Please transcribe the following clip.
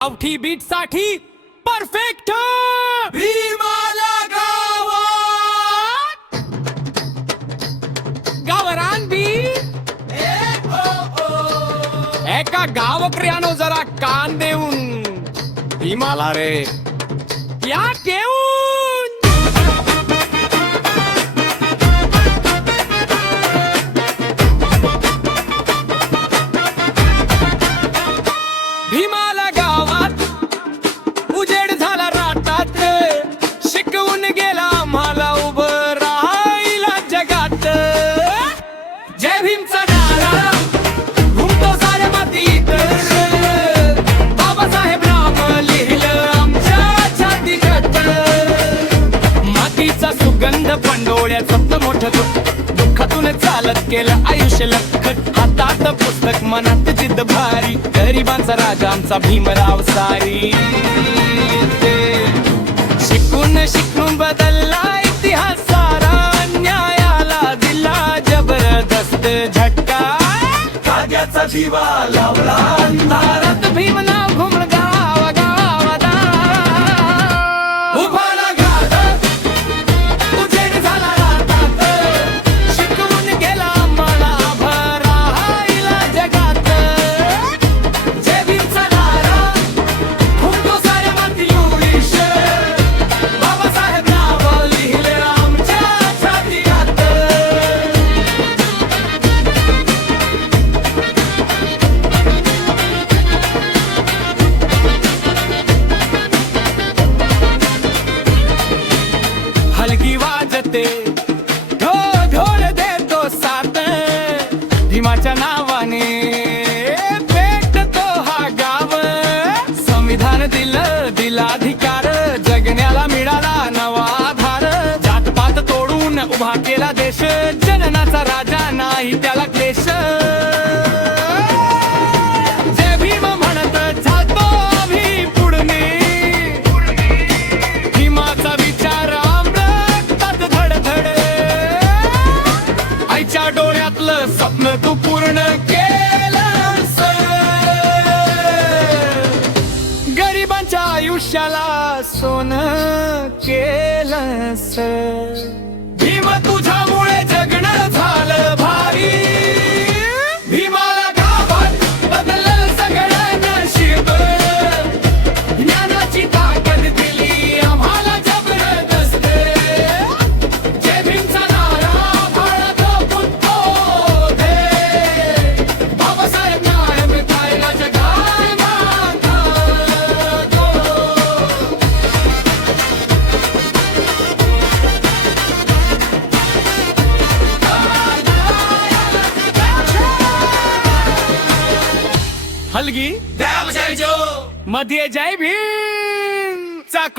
गावठी बीट साठी परफेक्ट भीमाला गावात गावरान बीट एका गावकऱ्यानो जरा कान देऊन भीमाला रे या घेऊन भीमाला गावात उजेड झाला रातात शिकवून गेला आम्हाला उभं राहायला जगात जय भीमचा नारा घुमतो साऱ्या मातीत बाबासाहेब नाव लिहिलं आमच्या छातीत मातीचा सुगंध पंडोळ्या स्वप्न मोठं दुःखातून चालत केलं आयुष्य लखट हातात पुस्तक मनात जिद्द भारी गरिबांचा राजा आमचा भीमराव सारी शिकून बदलला इतिहास सारा न्यायाला दिला जबरदस्त झटका काग्याचा दिवा लावला भारत भीम नाव घुमलं गावा गावात उभाला घात उजेड झाला रातात शिकवून गेला आम्हाला भरायला जगात जय भीमचा नारा घुमतो साऱ्या माती उडीश बाबासाहेब नाव लिहिले आमच्या छातीत हलगी वाजते ढोल देतो साथ भीमाच्या नावाने पेटतो हा गाव संविधान दिला अधिकार जगण्याला मिळाला नवा आधार जातपात तोडून उभा केला देश जननाचा राजा नाही त्याला क्लेश जय भीम म्हणत चालतो आम्ही पुढे भीमाचा विचार अमृतात धडधड आईच्या डोळ्यातलं स्वप्न तू पूर्ण केलंस गरिबांच्या आयुष्याला सोनं केलंस भीम तुझ्यामुळे जगणं झालं भारी भीमाला गावात बदललं सगळं नशीब ज्ञानाची ताकद दिली आम्हाला जबरदस्त जय भीमचा नारा बाळगतो उद्बोधे बाबासाहेब न्याय मिळायला जगाय मागतो हलगी देव जय जो मध्ये जय भीम चा